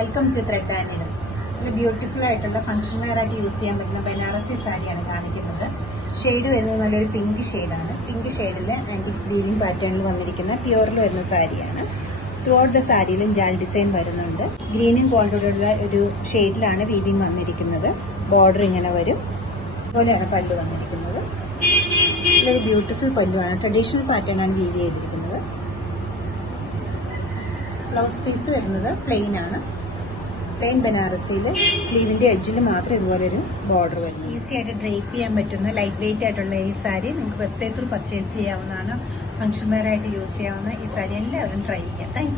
Welcome to thread and needle. നല്ല beautiful ആയിട്ടുള്ള function wear ആയിട്ട് യൂസ് ചെയ്യാൻ പറ്റുന്ന ബനാറസി സാരിയാണ് കാണിക്കുന്നത്. ഷെയ്ഡ് വരുന്നത് നല്ലൊരു പിങ്ക് ഷെയ്ഡാണ്. പിങ്ക് ഷെയ്ഡിൽ ആൻറ്റി വീവിംഗ് പാറ്റേണിൽ വന്നിരിക്കുന്ന പ്യുവറിൽ വരുന്ന സാരിയാണ്. ത്രൂ ഔട്ട് ദ സാരിയിലും ജാൽ ഡിസൈൻ വരുന്നുണ്ട്. ഗ്രീനും ഗോൾഡുള്ള ഒരു ഷെയ്ഡിലാണ് വീവിംഗ് വന്നിരിക്കുന്നത്. ബോർഡർ ഇങ്ങനെ വരും. അതുപോലെയാണ് പല്ലു വന്നിരിക്കുന്നത്. നല്ലൊരു ബ്യൂട്ടിഫുൾ പല്ലുവാണ്. ട്രഡീഷണൽ പാറ്റേൺ ആണ് വീവ് ചെയ്തിരിക്കുന്നത്. ബ്ലൗസ് പീസ് വരുന്നത് പ്ലെയിൻ ആണ്. പ്ലെയിൻ ബനാറസിയിൽ സ്ലീവിന്റെ എഡ്ജിൽ മാത്രം ഇതുപോലെ ഒരു ബോർഡർ വരുന്നു. ഈസി ആയിട്ട് ഡ്രേപ്പ് ചെയ്യാൻ പറ്റുന്ന ലൈറ്റ് വെയിറ്റ് ആയിട്ടുള്ള ഈ സാരി നിങ്ങൾക്ക് വെബ്സൈറ്റ് ത്രൂ പർച്ചേസ് ചെയ്യാവുന്നതാണ്. ഫംഗ്ഷൻ വെയർ ആയിട്ട് യൂസ് ചെയ്യാവുന്ന ഈ സാരി എല്ലാവരും ട്രൈ ചെയ്യാം. താങ്ക്